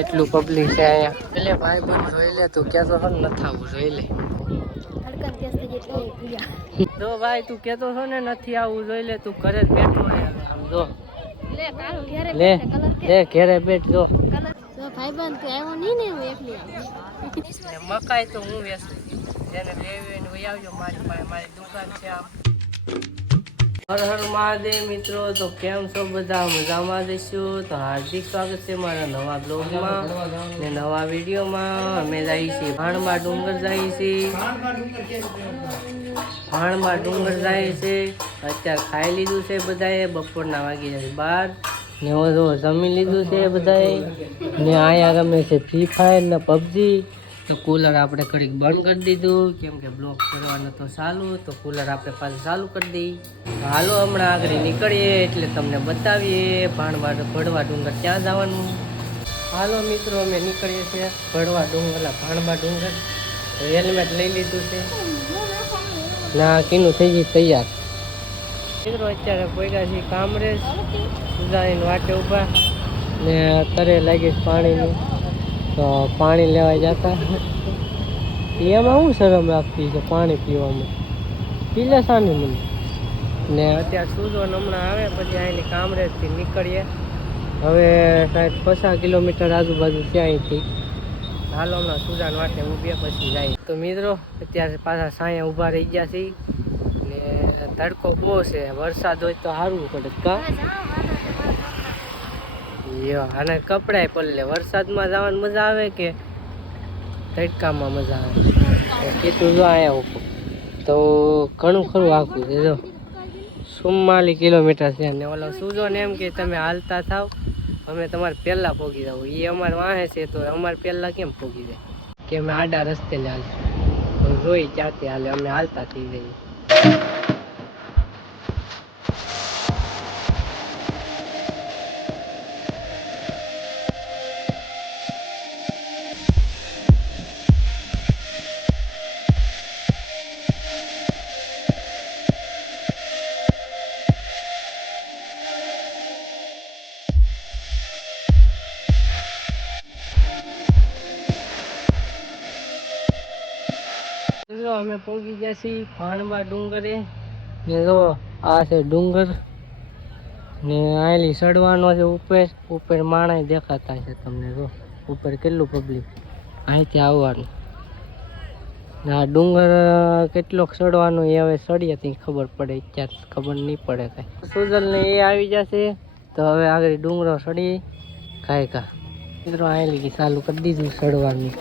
એટલું પબ્લિક છે અહીંયા. એટલે ભાઈ બંધ જોઈ લે, તું કેતો છો ને નથી આવું, જોઈ લે. તો ભાઈ તું કેતો છો ને નથી આવું, જોઈ લે, તું ઘરે જ બેઠો રહે. આમ જો લે ઘેરે બેઠ જો. ભાઈ બંધ તું આવ્યો નહીં ને, હું એકલી આવું. મકાઈ તો હું વેચું, જેને લેવી હોય આવજો મારી પાસે, મારી દુકાન છે આમ. હર હર મહાદેવ મિત્રો, તો કેમ છો બધા? મજામાં જઈશું. તો હાર્દિક સ્વાગત છે મારા નવા બ્લોગમાં ને નવા વિડીયોમાં. અમે જઈએ છીએ ભાણમાં ડુંગર, જઈએ છીએ ભાણમાં ડુંગર જાય છે. અત્યારે ખાઈ લીધું છે બધાએ, બપોરના વાગી જાય 12 ને જો જમી લીધું છે બધાએ. ને અહીંયા ગમે છે ફ્રી ફાયર ને પબજી. તો કુલર આપણે ઘડીક બંધ કરી દીધું, કેમ કે બ્લોક કરવાનું તો ચાલુ, તો કુલર આપણે પાછું ચાલુ કરી દઈએ. હાલો હમણાં આગળ નીકળીએ એટલે તમને બતાવીએ ભડવા ડુંગર ક્યાં જવાનું. હાલો મિત્રો, અમે નીકળીએ છીએ ભડવા ડુંગર, ભાણબા ડુંગર. હેલ્મેટ લઈ લીધું છે, ના કીનું થઈ ગયું તૈયાર. મિત્રો અત્યારે પહોંચ્યા છીએ કામરેજ, સુધારીને વાટે ઊભા ને તરે લાગી પાણીની, તો પાણી લેવા જતા. એમાં શું શરમ રાખતી છે પાણી પીવામાં, પીલે સાની મને. ને અત્યારે સૂર્ય હમણાં આવે પછી અહીંની કામરેજથી નીકળીએ. હવે સાહેબ 50 કિલોમીટર આજુબાજુ છે અહીંથી. હાલો હમણાં સુજાન વાટે ઊભીએ પછી જાય. તો મિત્રો અત્યારે પાછા સાયા ઊભા રહી ગયા છીએ ને તડકો બહુ છે, વરસાદ હોય તો સારું પડે કા. અને કપડાય પલળે. વરસાદમાં જવાની મજા આવે કે તડકામાં મજા આવે? કીધું જો અહીંયા ઉપર તો ઘણું ખરું આખું છે. જો 44 કિલોમીટર છે ને ઓલો સુજો ને એમ કે તમે હાલતા થાવ, અમે તમારે પહેલાં પહોંચી જાવ. એ અમારે વાહે છે તો અમારે પહેલાં કેમ પહોંચી જાય કે અમે આડા રસ્તે જ હાલશું. જોઈ ક્યાંથી હાલે, અમે હાલતા થઈ જઈએ. અમે પહોંચી ગયા છીએ ભાણબા ડુંગરે ને જો આ છે ડુંગર ને આયલી ચડવાનો છે ઉપર માણસ દેખાતા છે તમને. જો ઉપર કેટલું પબ્લિક, અહીંથી આવવાનું. ને આ ડુંગર કેટલોક ચડવાનો એ હવે ચડીએ ત્યાં ખબર પડે, અત્યારે ખબર નહીં પડે કાંઈ. સુજલ ને એ આવી જશે તો હવે આગળ ડુંગરો ચડી કાંઈ મિત્રો આયલી ચાલુ કરી દીધું ચડવાનું,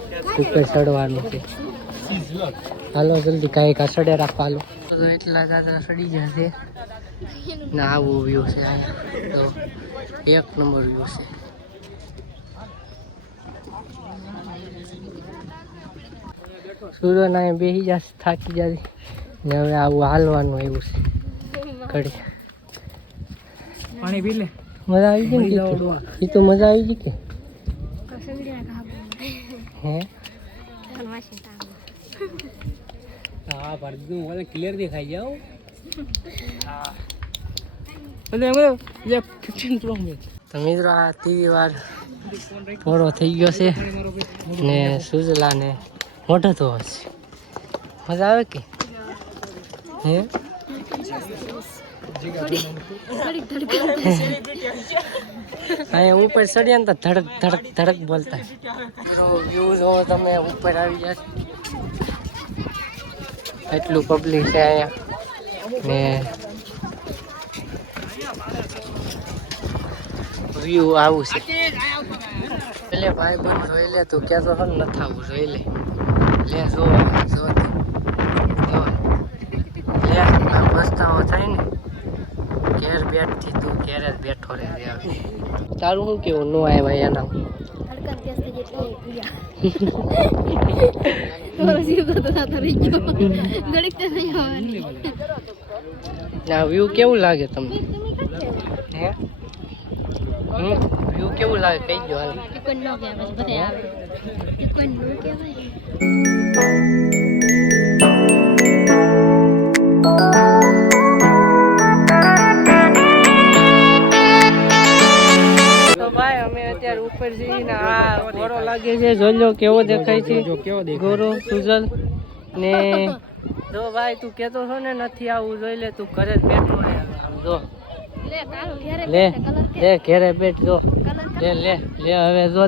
ઉપર ચડવાનું છે. હાલો જલ્દી કાંઈ સડે રાખવા. હાલો તો એટલા દાદા સડી જશે ને આવું વ્યૂ છે અહીંયા. તો એક નંબર વ્યૂ છે. સૂર્યના અહીંયા બેસી જશે, થાકી જશે ને હવે આવું હાલવાનું એવું છે. ઘડી પાણી પી લે, મજા આવી ગઈ ને? એ તો મજા આવી ગઈ કે હે? હા ભરદું મને ક્લિયર દેખાઈ જાવ. તો મિત્રો આ ત્રીજી વાર પૂરો થઈ ગયો છે ને સુજલા ને મોઢો તો હશે. મજા આવે કે હે? અહીંયા ઉપર ચડ્યા ને તો ધડક ધડક ધડક બોલતા. વ્યૂ જો તમે ઉપર આવી જશે, એટલું પબ્લિક છે અહીંયા ને વ્યૂ આવું છે. એટલે ભાઈ બંધ જોઈ લે, તું ક્યાં તો નથી આવું, જોઈ લે. લે જો લે પસ્તાવો થાય ને ઘેર બેઠથી, તું ઘેર જ બેઠો રહે. તારું શું કેવું નો આવ્યા એના? વ્યૂ કેવું લાગે તમને? હે વ્યૂ કેવું લાગે કહી દો હાલ. તો ભાઈ અમે અત્યારે ઉપર છીએ ને આ ગોરો લાગે છે, જોઈ લો કેવો દેખાય છે ગોરો સુજલ ને જો ભાઈ તું કેતો છો ને નથી આવું, જોઈ લે તું ઘરે જ બેઠો રહે આમ જો લે લે ઘેરે બેઠ જો લે લે લે હવે જો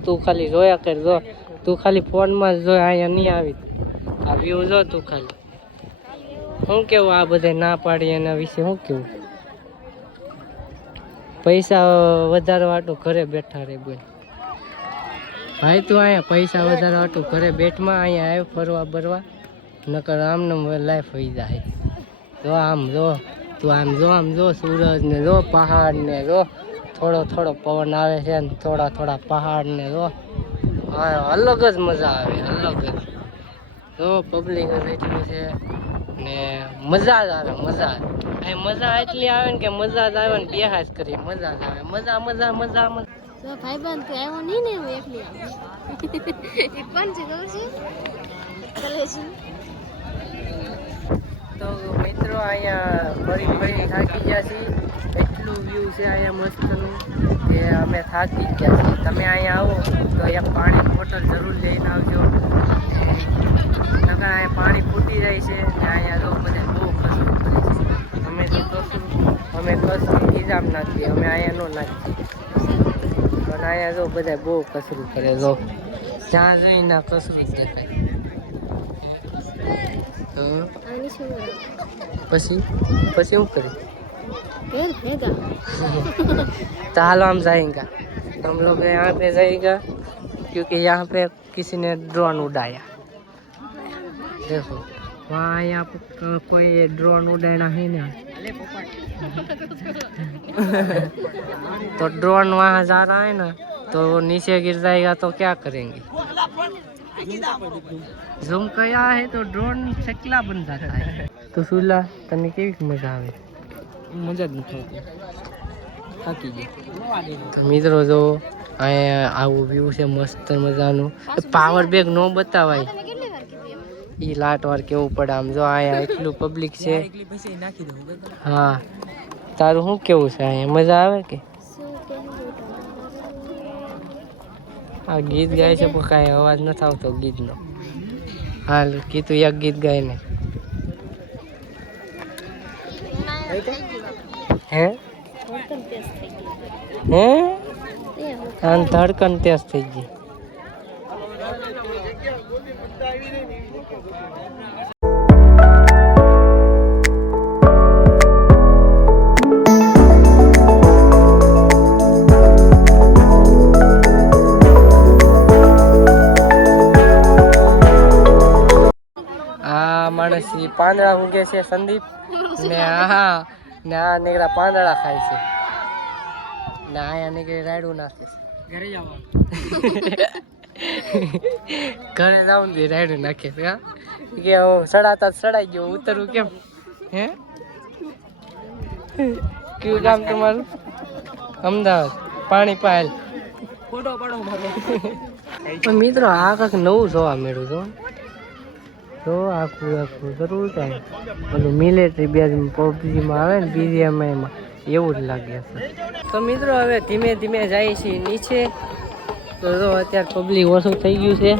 તું ખાલી જોયા કર જો તું ખાલી ફોનમાં જ જો અહીંયા નહીં આવી આ વ્યૂ જો તું ખાલી શું કેવું આ બધે ના પાડી એના વિશે શું કેવું પૈસા વધારે વાટું ઘરે બેઠા રે બોલ ભાઈ તું અહીંયા પૈસા વધારે વાટું ઘરે બેઠમાં અહીંયા આવ ફરવા બરવા નકર આમને લાઈફ હોઈ જાય જો આમ જો તું આમ જો સૂરજ ને જો પહાડ ને જો થોડો થોડો પવન આવે છે ને થોડા પહાડ ને જો હા અલગ જ મજા આવે અલગ જ જો પબ્લિક એટલું છે ને મજા જ આવે મજા મજા એટલી આવે ને કે મજા જ આવે ને બેહાસ કરી મજા જ આવે મજા તો ભાઈબંધ તું આવ્યો નહીં ને હું એકલી આવી એ કોણ છે ખબર છે કલેશી તો મિત્રો અહીંયા ફરી થાકી ગયા છીએ એટલું વ્યૂ છે અહીંયા મસ્તનું કે અમે થાકી ગયા છીએ તમે અહીંયા આવો તો એક પાણીની બોટલ જરૂર લઈને આવજો નકર અહીંયા પાણી ફૂટી જાય છે ને અહીંયા જો બધે બહુ કચરું કરે છે અમે કચરું ગીજામ નાખીએ અમે અહીંયા ન નાખીએ પણ અહીંયા જો બધા બહુ કચરું કરે જો જ્યાં જઈને કચરું જ દેખાય પછી શું કરી तो हालो हम जाएंगे हम लोग यहाँ पे जाएगा क्योंकि यहाँ पे किसी ने ड्रोन उड़ाया देखो वहाँ यहाँ पे कोई ड्रोन उड़ाना है ना तो ड्रोन वहाँ जा रहा है ना तो वो नीचे गिर जाएगा तो क्या करेंगे ઝૂમ કર્યા है तो ड्रोन चकला बन जाता है तो सुला तने केवी मजा આવે મજા જ નથી થાકી ગઈ તો મિત્રો જો અહીંયા આવું વ્યૂ છે મસ્ત મજાનું પાવર બેગ નો બતાવાય ઈ લાટ વાર કેવું પડે આમ જો અહીંયા એટલું પબ્લિક છે હા તારું શું કેવું છે અહીંયા મજા આવે કે આ ગીત ગાય છે પણ કાંઈ અવાજ નથી આવતો ગીતનો હાલ કીધું એક ગીત ગાય ને હે હે આમ ધડકન તેજ થઈ ગઈ માણસ પાંદડા ઉગે છે સંદીપ ને હા ને આ નીકળા પાંદડા ખાય છે ને આયા નીકળી રાયડું નાખે છે ઘરે જવાનું દે રાયડું નાખે છે હા કે હું સડાતા સડાઈ ગયો ઉતરવું કેમ હે કયું ગામ તમારું અમદાવાદ પાણી પાયલ ફોટો પાડો મારો મિત્રો આ કાંક નવું જોવા મળ્યું તો આખું જરૂર થાય ઓલું મિલિટરી બેઝમાં પબજીમાં આવે ને બીજીએમઆઈમાં એવું જ લાગે છે તો મિત્રો હવે ધીમે ધીમે જાય છે નીચે તો જો અત્યારે પબ્લિક ઓછું થઈ ગયું છે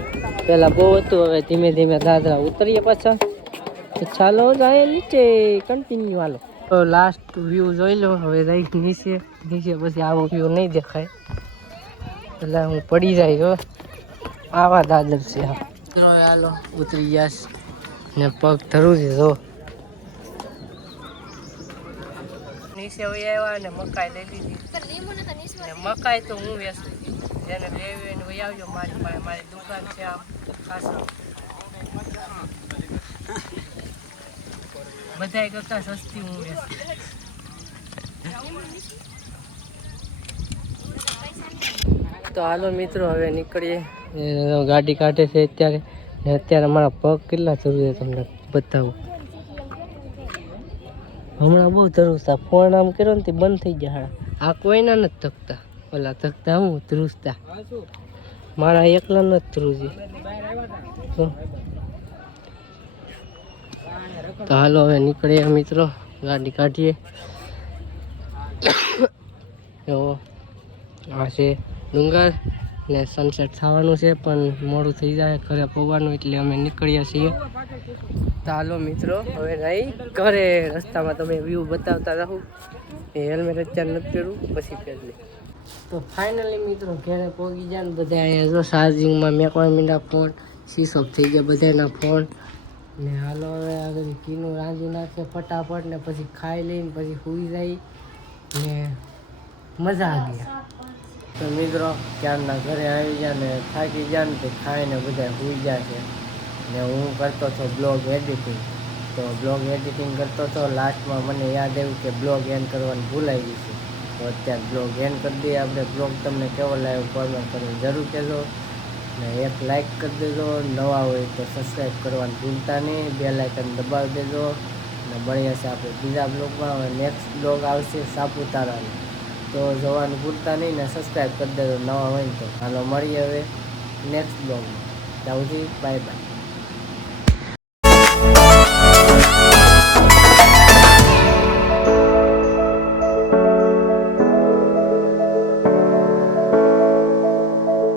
પહેલાં બહુ હતું હવે ધીમે ધીમે દાદરા ઉતરીએ પાછા તો ચાલો જાય નીચે કન્ટિન્યુ હાલો તો લાસ્ટ વ્યૂ જોઈ લો હવે જાય નીચે પછી આવો વ્યૂ નહીં દેખાય એટલે હું પડી જાય જો આવા દાદર છે હાલો ઉતરી ગયા ને પગ ધરું છે જો નીચે વહી આવ્યા ને મકાઈ લઈ લીધી ને મકાઈ તો હું વેચું જેને લેવી એને વહી આવજો મારી પાસે મારી દુકાન છે આમ ખાસ બધા કરતા સસ્તી હું વેચું તો હાલો મિત્રો હવે નીકળીએ ગાડી કાઢે છે અત્યારે મારા પગ કેટલા જરૂર છે તમને બતાવું હમણાં બહુ જરૂર છે ફોન આમ કર્યો ને તે બંધ થઈ ગયા આ કોઈના નથી થકતા ઓલા થકતા હું ધ્રુસતા મારા એકલા નથી ધ્રુજી તો હાલો હવે નીકળીએ મિત્રો ગાડી કાઢીએ એવો આ છે ડુંગર ને સનસેટ થવાનું છે પણ મોડું થઈ જાય ઘરે પહોંચવાનું એટલે અમે નીકળ્યા છીએ. ચાલો મિત્રો હવે નહીં ઘરે રસ્તામાં તમે વ્યૂ બતાવતા રહું. એ હેલ્મેટ અત્યારે નથી પહેરું પછી પહેરી. તો ફાઇનલી મિત્રો ઘરે પહોંચી ગયા ને બધા અહીંયા જો ચાર્જિંગમાં મેકવા મીંડા ફોન સ્વિચ ઓફ થઈ ગયા બધાના ફોન ને હાલો હવે આગળ કીનું રાંધી નાખે ફટાફટ ને પછી ખાઈ લઈને પછી સૂઈ જાય ને મજા આવી ગયા. તો મિત્રો ક્યારના ઘરે આવી ગયા ને થાકી ગયા ને તો ખાઈને બધા સૂઈ ગયા છે ને હું કરતો હતો બ્લોગ એડિટિંગ. તો બ્લોગ એડિટિંગ કરતો હતો લાસ્ટમાં મને યાદ આવ્યું કે બ્લોગ એન્ડ કરવાનું ભૂલાઈ ગયું છે. તો અત્યારે બ્લોગ એન્ડ કરી દઈએ આપણે. બ્લોગ તમને કેવો લાગ્યો કોમેન્ટ કરીને જરૂર કહેજો ને એક લાઇક કરી દેજો. નવા હોય તો સબસ્ક્રાઈબ કરવાનું ભૂલતા નહીં. બેલ આઇકન દબાવી દેજો ને મળીએ છીએ આપણે બીજા બ્લોગમાં. હવે નેક્સ્ટ બ્લોગ આવશે સાપુતારાનો તો જોવાનું ભૂલતા નહીં ને સબસ્ક્રાઈબ કરી દેજો નવા હોય ને તો. હાલો મળીએ હવે નેક્સ્ટ બ્લોગમાં. ત્યાં સુધી બાય બાય.